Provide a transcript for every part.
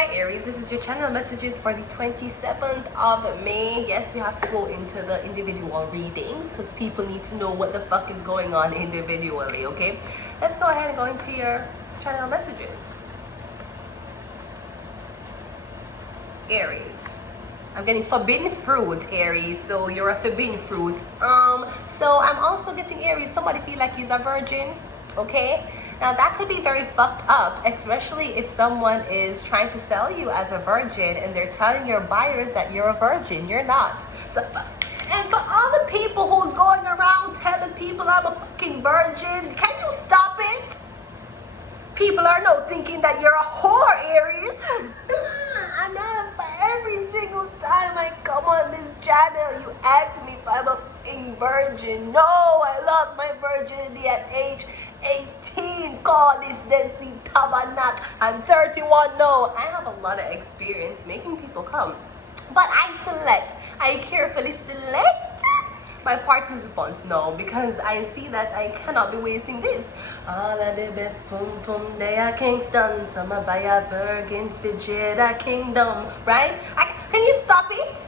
Hi Aries, this is your channel messages for the 27th of May. Yes, we have to go into the individual readings because people need to know what the fuck is going on individually, okay? Let's go ahead and go into your channel messages. Aries. I'm getting forbidden fruit, Aries, so you're a forbidden fruit. So I'm also getting Aries, somebody feel like he's a virgin, okay? Now that could be very fucked up, especially if someone is trying to sell you as a virgin and they're telling your buyers that you're a virgin. You're not. So, and for all the people who's going around telling people I'm a fucking virgin, can you stop it? People are now thinking that you're a whore, Aries. I know, but every single time I come on this channel, you ask me if I'm a fucking virgin. No, I lost my virginity at age 18. Call this Desi Tabernacle. I'm 31 now. I have a lot of experience making people come. But I carefully select my participants now because I see that I cannot be wasting this. All of the best pum pum they are Kingston. Some are by a Bergen fidget a kingdom. Right? Can you stop it?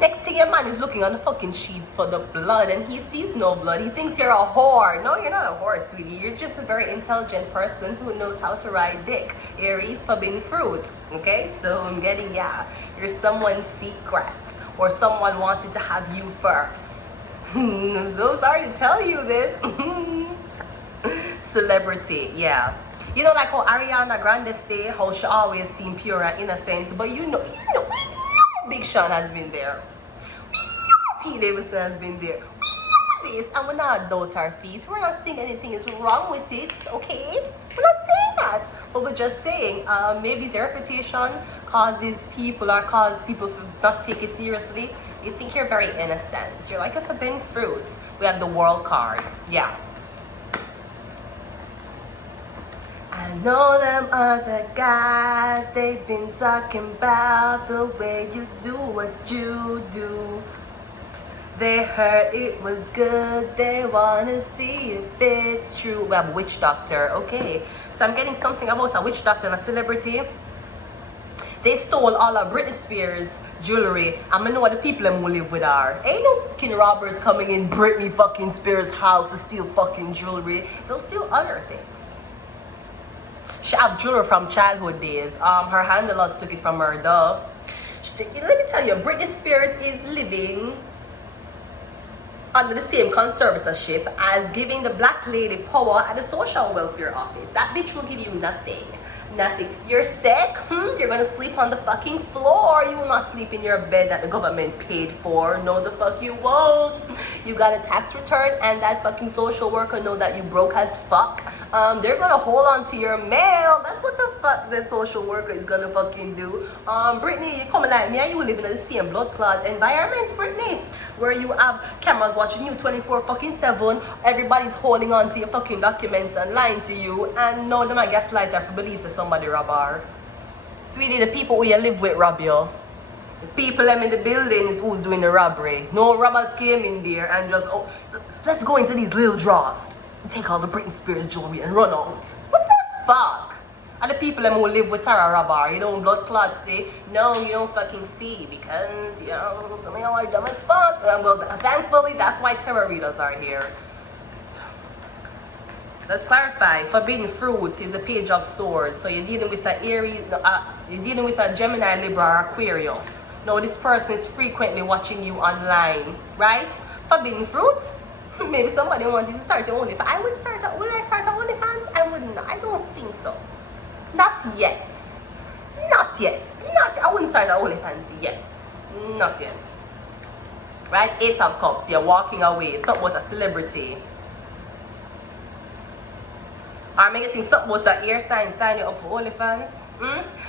Next thing your man is looking on the fucking sheets for the blood and he sees no blood. He thinks you're a whore. No, you're not a whore, sweetie. You're just a very intelligent person who knows how to ride dick. Aries, forbidden fruit. Okay? So I'm getting, you're someone's secret. Or someone wanted to have you first. I'm so sorry to tell you this. Celebrity, yeah. You know, like how Ariana Grande stay, how she always seemed pure and innocent. But we know Big Sean has been there. We know P. Davidson has been there. We know this, and we're not doubt our feet. We're not saying anything is wrong with it, okay? We're not saying that, but we're just saying maybe his reputation causes people to not take it seriously. You think you're very innocent. You're like a forbidden fruit. We have the world card. Yeah. I know them other guys, they've been talking about the way you do what you do. They heard it was good, they wanna see if it's true. We have a witch doctor, okay. So I'm getting something about a witch doctor and a celebrity. They stole all of Britney Spears' jewelry. I'm gonna know what the people who live with her. Ain't no fucking robbers coming in Britney fucking Spears' house to steal fucking jewelry. They'll steal other things. She have jewelry from childhood days. Her handlers took it from her, duh. Let me tell you, Britney Spears is living under the same conservatorship as giving the black lady power at the social welfare office. That bitch will give you nothing. Nothing. You're sick? You're gonna sleep on the fucking floor. You will not sleep in your bed that the government paid for. No, the fuck you won't. You got a tax return and that fucking social worker know that you broke as fuck. They're gonna hold on to your mail. That's what the fuck the social worker is gonna fucking do. Brittany, you coming like me and you living in the same blood clot environment, Brittany, where you have cameras watching you 24/7. Everybody's holding on to your fucking documents and lying to you, and no, them a gaslighter for beliefs that somebody rob her. Sweetie, the people who you live with rob you. The people them in the building is who's doing the robbery. No robbers came in there and just, let's go into these little drawers and take all the Britney Spears jewelry and run out. What the fuck? And the people them who live with Tara robber, you know, blood clots say, no, you don't fucking see because, you know, some of y'all are dumb as fuck. Well, thankfully, that's why tarot readers are here. Let's clarify. Forbidden fruit is a page of swords. So you're dealing with an Aries, you're dealing with a Gemini, Libra, or Aquarius. Now this person is frequently watching you online, right? Forbidden fruit. Maybe somebody wants you to start your OnlyFans. Will I start an OnlyFans? I wouldn't know. I don't think so. Not yet. Not yet. I wouldn't start an OnlyFans yet. Not yet. Right? 8 of Cups. You're walking away. Something with a celebrity. Am I getting something about an air sign you up for OnlyFans?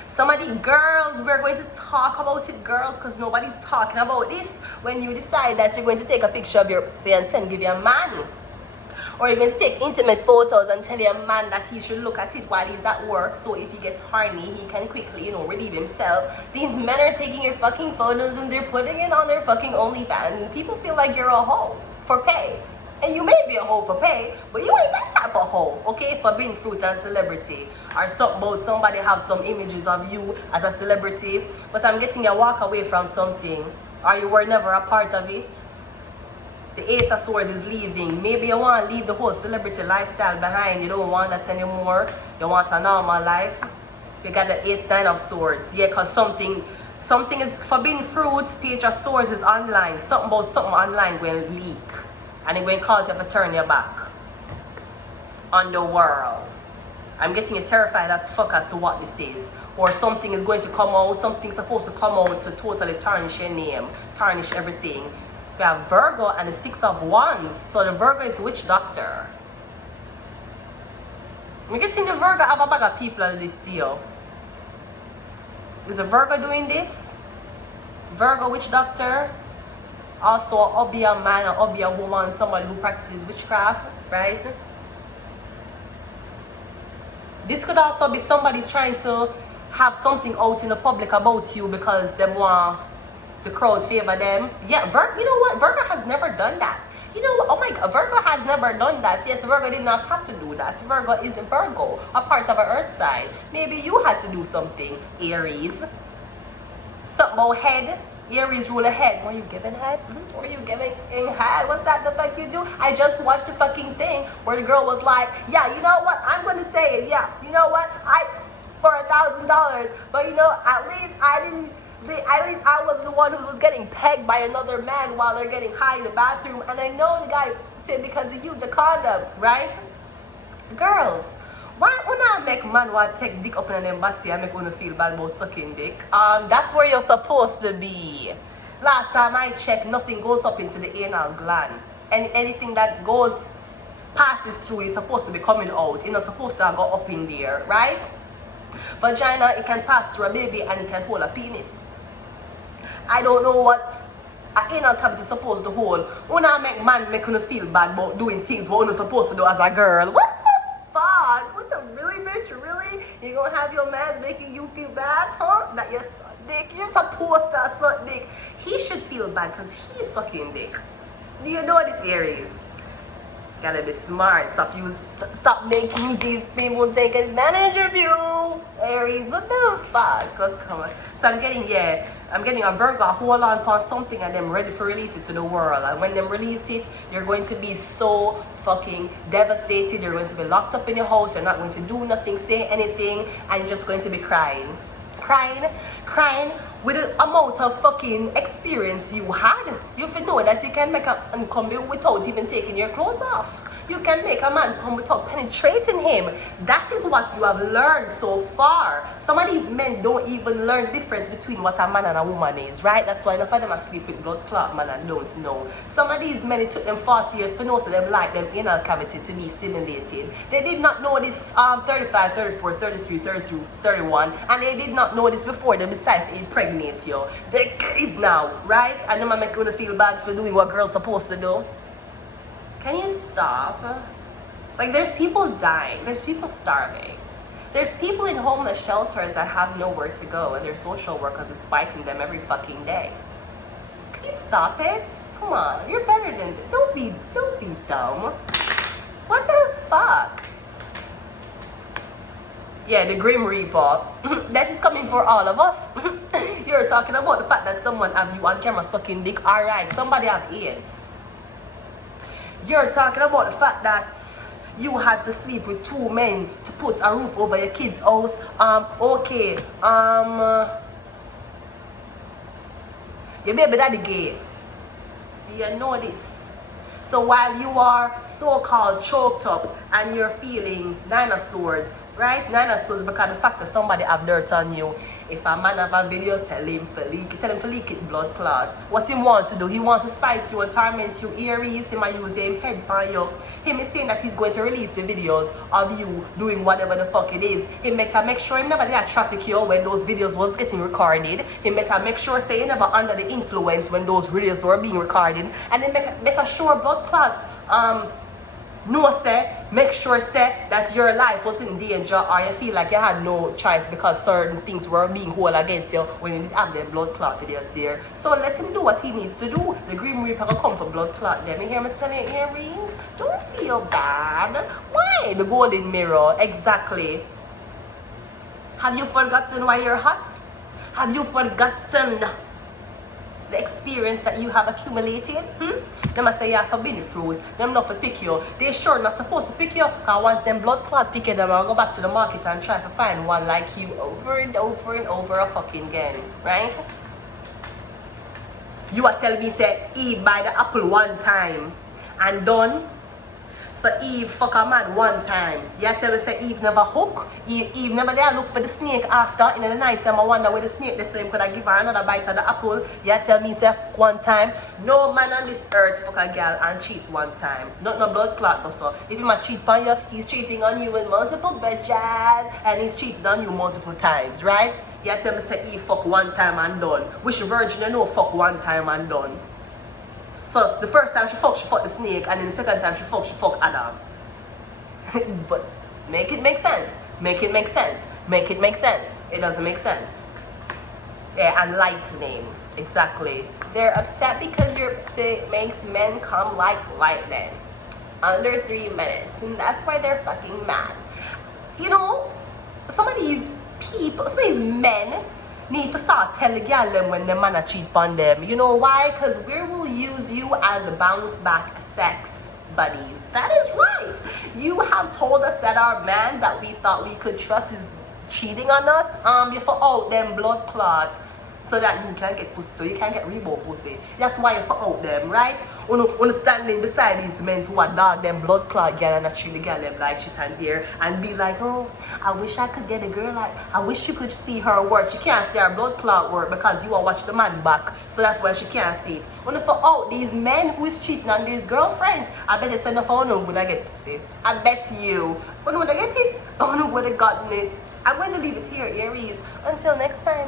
Some of the girls, we're going to talk about it, girls, because nobody's talking about this. When you decide that you're going to take a picture of your and give your man, or you're going to take intimate photos and tell your man that he should look at it while he's at work, so if he gets horny, he can quickly, relieve himself. These men are taking your fucking photos and they're putting it on their fucking OnlyFans, and people feel like you're a hoe for pay. And you may be a hoe for pay, but you ain't that type of hoe, okay? For being fruit and celebrity. Or something about somebody have some images of you as a celebrity, but I'm getting you walk away from something, or you were never a part of it. The Ace of Swords is leaving. Maybe you want to leave the whole celebrity lifestyle behind. You don't want that anymore. You want a normal life. You got the 8, 9 of Swords. Yeah, because something is forbidden fruit. Page of Swords is online. Something about something online will leak. And it will cause you to turn your back on the world. I'm getting you terrified as fuck as to what this is. Or something is going to come out. Something's supposed to come out to totally tarnish your name. Tarnish everything. We have Virgo and the 6 of Wands. So the Virgo is witch doctor. I'm getting the Virgo have a bag of people on this deal. Is a Virgo doing this? Virgo witch doctor. Also, or be a man or be a woman, someone who practices witchcraft, right? This could also be somebody's trying to have something out in the public about you because they want the crowd favor them. Yeah, you know what? Virgo has never done that. You know what? Oh my God, Virgo has never done that. Yes, Virgo did not have to do that. Virgo is Virgo, a part of our earth side. Maybe you had to do something, Aries. Something about head. Aries rule a head. Were you giving head? Were you giving head? What's that the fuck you do? I just watched the fucking thing where the girl was like, yeah, you know what? I'm going to say it. Yeah, you know what? For $1,000. But you know, at least I wasn't the one who was getting pegged by another man while they're getting high in the bathroom. And I know the guy did because he used a condom, right? Girls, why not make man want to take dick up in them body and make one feel bad about sucking dick? That's where you're supposed to be. Last time I checked, nothing goes up into the anal gland. And anything that passes through is supposed to be coming out. It's not supposed to go up in there, right? Vagina, it can pass through a baby and it can hold a penis. I don't know what an anal cavity is supposed to hold. When I make man make you feel bad about doing things what you're supposed to do as a girl. What the fuck? What the really, bitch? Really? You gonna have your man making you feel bad? Huh? That you suck dick. You're supposed to suck dick. He should feel bad because he's sucking dick. Do you know this, Aries? Gotta be smart. Stop making these people take advantage of you, Aries. What the fuck? What's coming? So I'm getting a Virgo hold on upon something and them ready for release it to the world. And when them release it, you're going to be so fucking devastated. You're going to be locked up in your house. You're not going to do nothing, say anything, and you're just going to be crying with the amount of fucking experience you had. You should know that you can make a man come without even taking your clothes off. You can make a man come without penetrating him. That is what you have learned so far. Some of these men don't even learn the difference between what a man and a woman is, right? That's why enough of them are sleep with blood clot man and don't know. Some of these men, it took them 40 years for most of them like them anal cavity to be stimulated. They did not know this 35, 34, 33, 32, 31, and they did not know this before they decided to impregnate you. They're gays now, right? And them are making you feel bad for doing what girls supposed to do. Can you stop? Like, there's people dying. There's people starving. There's people in homeless shelters that have nowhere to go, and their social workers is fighting them every fucking day. Can you stop it? Come on, you're better than this. Don't be dumb. What the fuck? Yeah, the Grim Reaper. That is coming for all of us. You're talking about the fact that someone have you on camera sucking dick. Alright, somebody have AIDS. You're talking about the fact that you had to sleep with 2 men to put a roof over your kid's house. Okay. Your baby daddy gay. Do you know this? So while you are so-called choked up and you're feeling 9 of swords, right? 9 of swords because the fact that somebody have dirt on you. If a man have a video, tell him to leak it blood clots. What he want to do? He want to spite you and torment you. Aries, he might use him head on you. Him is saying that he's going to release the videos of you doing whatever the fuck it is. He better make sure he never did traffic you when those videos was getting recorded. He better make sure say he never under the influence when those videos were being recorded. And then better sure blood clots No, say, make sure, say, that your life was in danger or you feel like you had no choice because certain things were being held against you when you didn't have them blood clot videos there. So let him do what he needs to do. The Grim Reaper will come for blood clot them. You hear me telling you, Aries? Don't feel bad. Why? The golden mirror, exactly. Have you forgotten why you're hot? Have you forgotten the experience that you have accumulated? Them I say you have been froze. Them not for pick you. They sure not supposed to pick you. Cause once them blood clot pick you, them I'll go back to the market and try to find one like you over and over and over a fucking again. Right? You are telling me say Eve buy the apple one time and done. So Eve fuck a man one time. You tell me say Eve never hook. Eve never there look for the snake after. In the night time I wonder where the snake the same could I give her another bite of the apple. You tell me say fuck one time. No man on this earth fuck a girl and cheat one time. Not no blood clot though. So if he might cheat on you, he's cheating on you with multiple bitches and he's cheated on you multiple times, right? You tell me say Eve fuck one time and done. Which virgin you know fuck one time and done? So the first time she fucked the snake, and then the second time she fucked Adam. But make it make sense. Make it make sense. Make it make sense. It doesn't make sense. Yeah, enlightening. Exactly. They're upset because your pussy makes men come like lightning. Under 3 minutes. And that's why they're fucking mad. You know, some of these people, some of these men need to start telling y'all them when the man a cheat on them. You know why? Because we will use you as a bounce back sex buddies. That is right. You have told us that our man that we thought we could trust is cheating on us. You for out them blood clot so that you can't get pussy, so you can't get rebound pussy. That's why you for out them, right? When standing beside these men who are dog them blood clot girl and actually get them like shit and here and be like, oh, I wish I could get a girl like, I wish you could see her work. You can't see her blood clot work because you are watching the man back, so that's why she can't see it. When for out these men who is cheating on these girlfriends, I bet they send a phone would I get pussy. I bet you. When would I get it? Oh no, would have gotten it. I'm going to leave it here, Aries. Until next time.